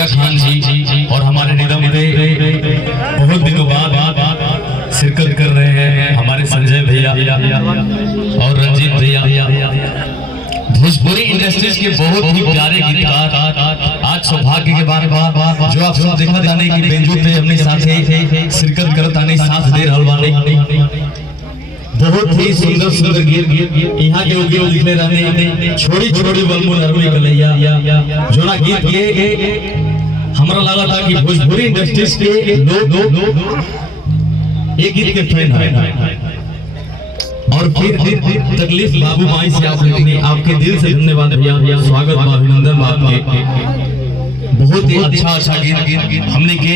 जिया खान जी और हमारे निधन पे बहुत दिनों बाद शिरकत कर रहे हैं हमारे संजय भैया और रंजीत भैया। भोजपुरी इंडस्ट्रीज के बहुत ही प्यारे गीतकार। आज सौभाग्य के बार जो आप सब देखा जाने की बेंजो पे अपने साथ शिरकत करत आने साथ दे रहल बानी। बहुत ही सुंदर सुंदर गीत यहाँ के उगे लिखले रहने छोड़ी छोड़ी बलमु नरमी कलैया जोना गीत ये हमरा लगा था कि भोजपुरी इंडस्ट्रीज के लोग एक गीत के फैन है। और फिर तकलीफ बाबू माई से आप लोगों ने आपके दिल से धन्यवाद भैया, स्वागत बा, अभिनंदन आपके। बहुत ही अच्छा गीत हमने के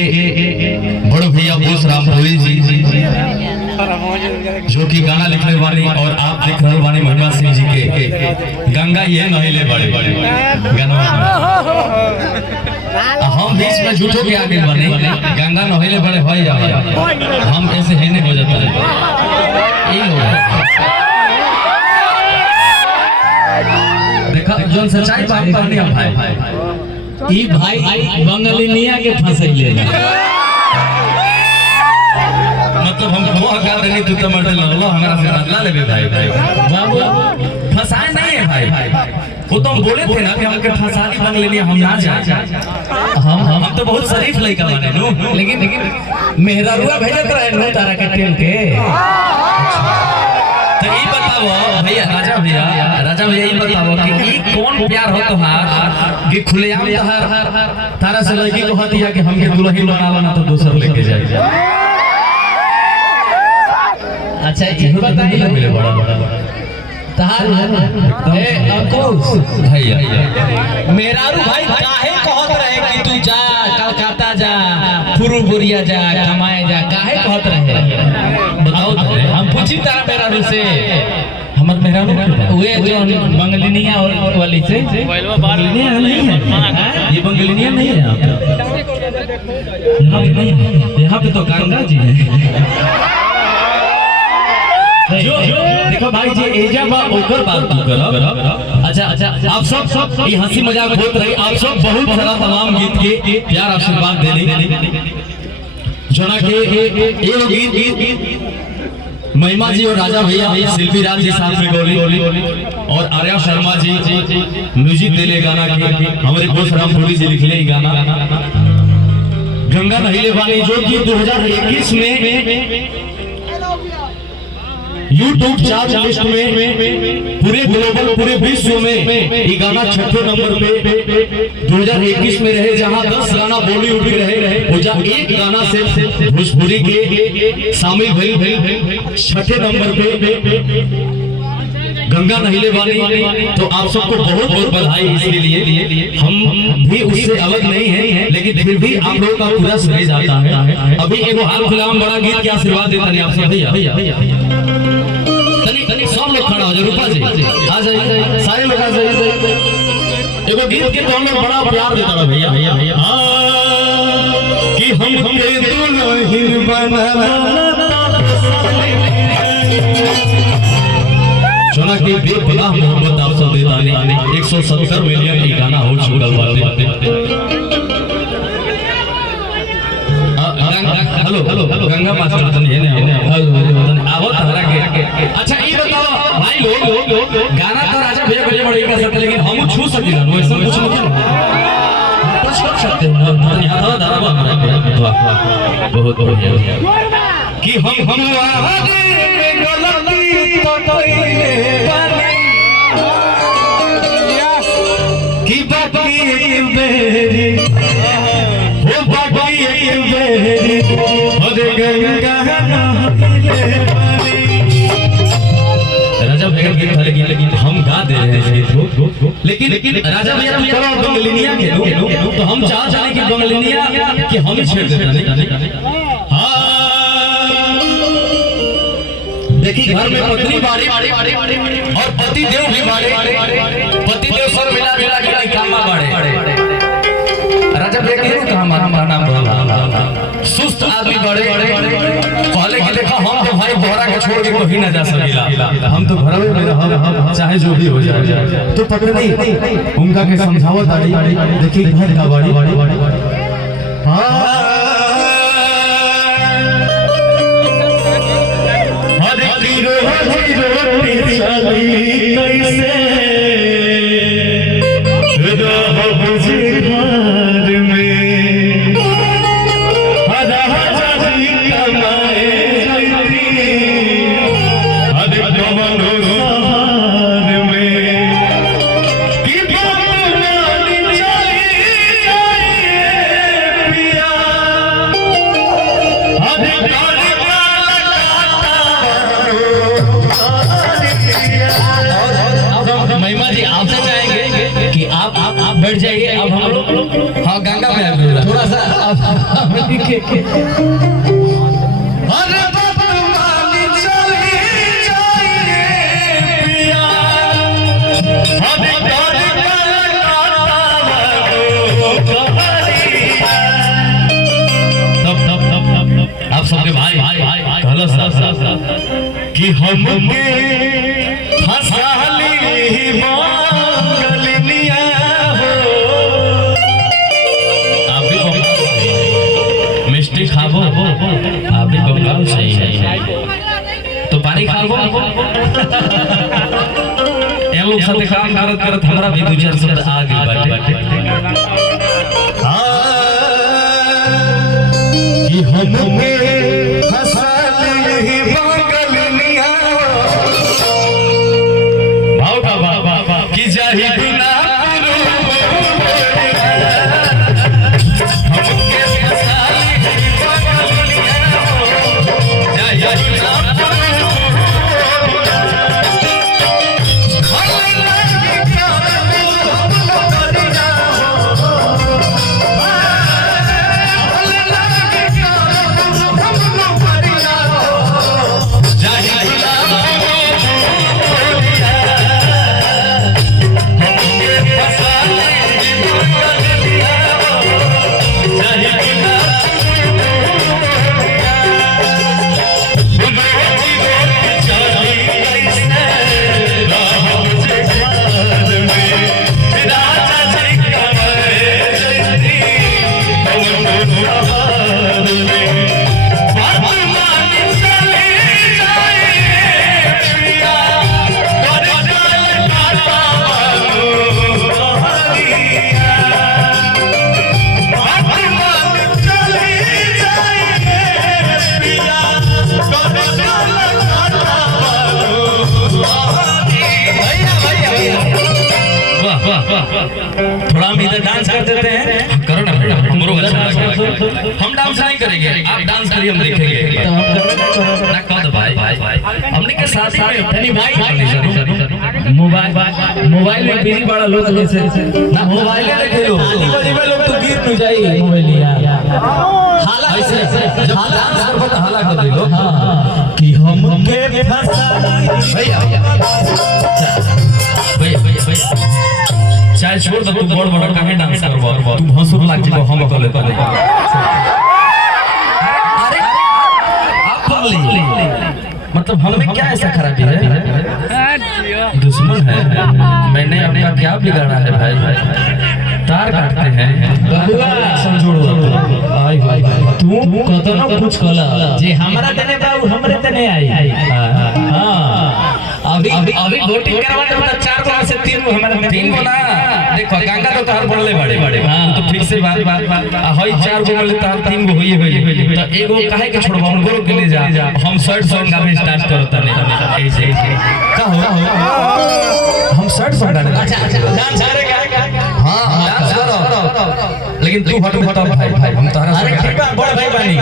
बड़े भैया बोस रामपुरी जी जो कि गाना लिखने वाले और आप लिख रहे वाले महिमा सिंह जी के गंगा ये नहिले बड़े गाना हम बीच में झूठो के आगे बने गंगा नहिले बड़े हो जाए हम ऐसे है नहीं हो जाता है। देखा जो सच्चाई बात करनी है भाई ई भाई बंगलिनिया के फंसैले मतलब हम वो कर रहे तू टमाटर लगलो हमरा से बदला लेबे भाई बाबू फंसाए नहीं है भाई वो तो हम बोले थे ना कि हमके फंसानी बंगलिनिया हम ना जाए हम तो बहुत शरीफ लड़का बने नो लेकिन मेहरारुआ भेजत रहे नो तारा के टेल के। तो ये बताओ भैया राजा भैया ये बताओ कि ई कौन प्यार हो तोहार कि खुलेआम तोहार तारा से लड़की को हतिया कि हमके दुल्हन बनावा ना तो दूसर लेके जाए। अच्छा ये बताइए मिले बड़ा तहार ए अंकुश भैया मेरारू भाई काहे कहत रहे कि तू जा कलकत्ता जा फुरुबुरिया जा कमाए जा काहे कहत रहे बताओ तो हम पूछी तारा मेरारू से हमर मेहरारू हुए जो बंगलिनिया वाली से बंगलिनिया नहीं है ये बंगलिनिया नहीं है यहाँ पे तो गंगा जी है जो देखो भाई जी एजा बा ओकर बात तू करब। अच्छा आप सब ये हंसी मजाक होत रही आप सब बहुत सारा तमाम गीत के प्यार आशीर्वाद देने जोना के एगो गीत महिमा जी और राजा भैया शिल्पी राज जी साथ में गोली और आर्या शर्मा जी म्यूजिक देले गाना के हमारे बोस रामपुरी जी लिखले गाना गंगा नहिले वाली जो कि 2021 में YouTube चार्ट लिस्ट में पूरे ग्लोबल पूरे विश्व में ये गाना 6ठे नंबर पे 2021 में रहे जहां 10 गाना बॉलीवुड के रहे वो जा एक गाना से भोजपुरी के शामिल भइल 6ठे नंबर पे गंगा नहिले वाली। तो आप सबको बहुत बहुत बधाई इसके लिए हम भी उससे अलग नहीं है लेकिन फिर भी आप लोगों का पूरा श्रेय जाता है। अभी एगो हाल फिलहाल बड़ा गीत के आशीर्वाद देता नहीं आप सब भैया तनी सब लोग खड़ा हो जाए रूपा जी आ जाइए सारे लोग आ जाइए एगो गीत के तो हम लोग बड़ा प्यार देता है भैया कि हम दुल्हन सोना के बेपनाह मोहब्बत आप सब देता नहीं 170 मिलियन की गाना हो चुकल बात। हेलो गंगा मास्टर तन है ने आवो तारा के। अच्छा ये बताओ भाई लोग गाना तो राजा भैया भैया बड़ी कर सकते लेकिन हम छू सकिला वो ऐसा कुछ नहीं कुछ कर सकते हैं यहां तो दावा हमारा के वाह बहुत बढ़िया कि हम आगे गलती तो कइले कि बाकी एक बेरी वो बाकी एक बेरी अरे गंगा राजा भैया गीत लेकिन हम गा दे रहे हैं गीत लेकिन राजा भैया तुम करो बंगलिनिया के लोग तो हम चाह जाने की बंगलिनिया कि हम ही छेड़ देते हां देखिए घर में पत्नी बाड़ी और पति देव भी बाड़े पति देव सब मिला मिला के कामा बाड़े राजा भैया के हमारा नाम सुस्त आदमी बड़े पहले कि देखा हम तो भाई बोहरा के छोड़ के कहीं ना जा सकेला, हम तो घर में रहब चाहे जो भी हो जाए। तो पत्नी उनका के समझावत आड़ी, देखिए घर का बड़ी हरे हीरो रोटी चली कैसे बैठ जाइए। अब हम लोग हाँ गंगा में आ गए थोड़ा सा आप सबके भाई कि हमके मिष्टी खाबो आप भी बंगाल से तो पानी खाबो। ये लोग साथे काम करत करत हमरा भी दो चार शब्द आ गए बाटे कि हमके हंसाली बंगलिया भाव का बाबा कि जाहि बिना थोड़ा हम इधर डांस कर देते हैं, करो ना बेटा, हमको अच्छा लगेगा। हम डांस नहीं करेंगे, आप डांस करिए, हम देखेंगे। ना कद भाई हमने के साथ में भाई मोबाइल में बिजी बड़ा लोग जैसे ना मोबाइल में देखे लोग तो गिर न जाए मोबाइल हाला ऐसे जब डांस करबो तो हाला कर दे लोग कि हमके फंसा भैया चाहे छोड़ दे, तू बड़ बड़ काहे डांस करबो, तू हंसुर लाग जेबो, हम कर लेते हैं। अरे आप बोली मतलब हमें क्या ऐसा खराबी है, दुश्मन है, मैंने अपना क्या बिगाड़ा है भाई, तार काटते हैं समझोड़ो तू कतनो कुछ कला जे हमरा तने बाबू हमरे तने आई। हां अभी वोटिंग करवा दे तो 4 गो से 3 गो हमारा 3 गो ना देखो गंगा तो तार पड़ले बड़े तो ठीक से बात हई 4 गो ले तार 3 गो होई तो एगो काहे के छोड़बो, हम गोरो के ले जा, हम शर्ट सॉन्ग गावे स्टार्ट करत नहीं ऐसे का हो हम शर्ट सॉन्ग गाने। अच्छा डांस करेगा हां डांस करो, लेकिन तू हट मत भाई हम तारा से ठीक बा, बड़ भाई बानी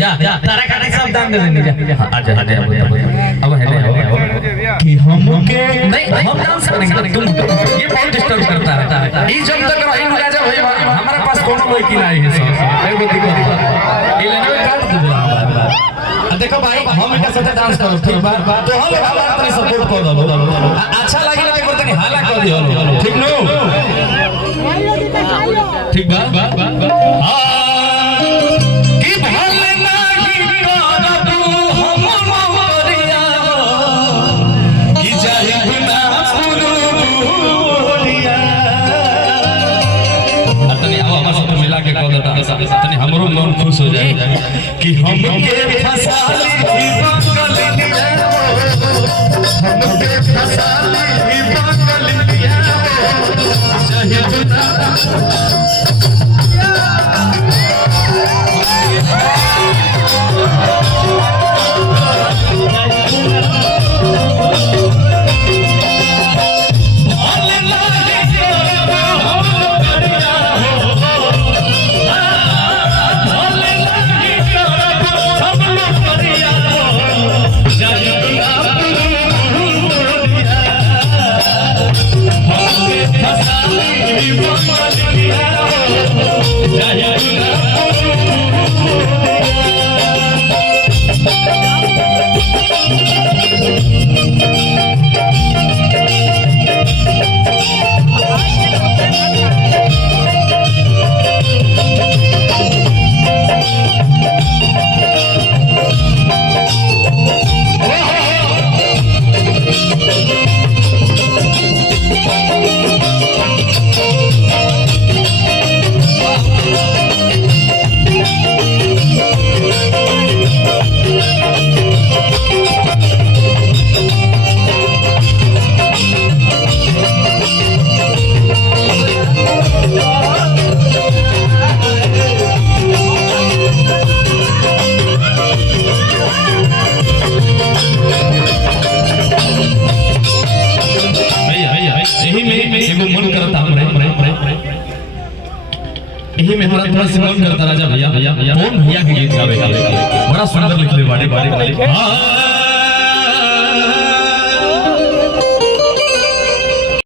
जा तारा खाने सब दान दे देनी जा। आ जा अब है नहीं कि हमके नहीं हम डांस करेंगे, तुम ये बहुत डिस्टर्ब करता है ई जब तक रही न राजा भाई हमारे पास कोनो कोई की नहीं है, एगो दिक्कत ई लेने काट दे। देखो भाई हम इनका साथ डांस करो ठीक बा, तो हम हमारा तनी सपोर्ट कर दो, अच्छा लगे ना एक तनी हाला कर दियो ठीक नो ठीक बा कि भले नाही करबू हम मोरिया सा तनी हमरो मन खुश हो जाए कि हमके फसाली बंगलिया हमके फसाली बंगलिया यही में हमारा थोड़ा सिमरन करता राजा भैया कौन भैया के गीत गावे बड़ा सुंदर लिखले बाड़े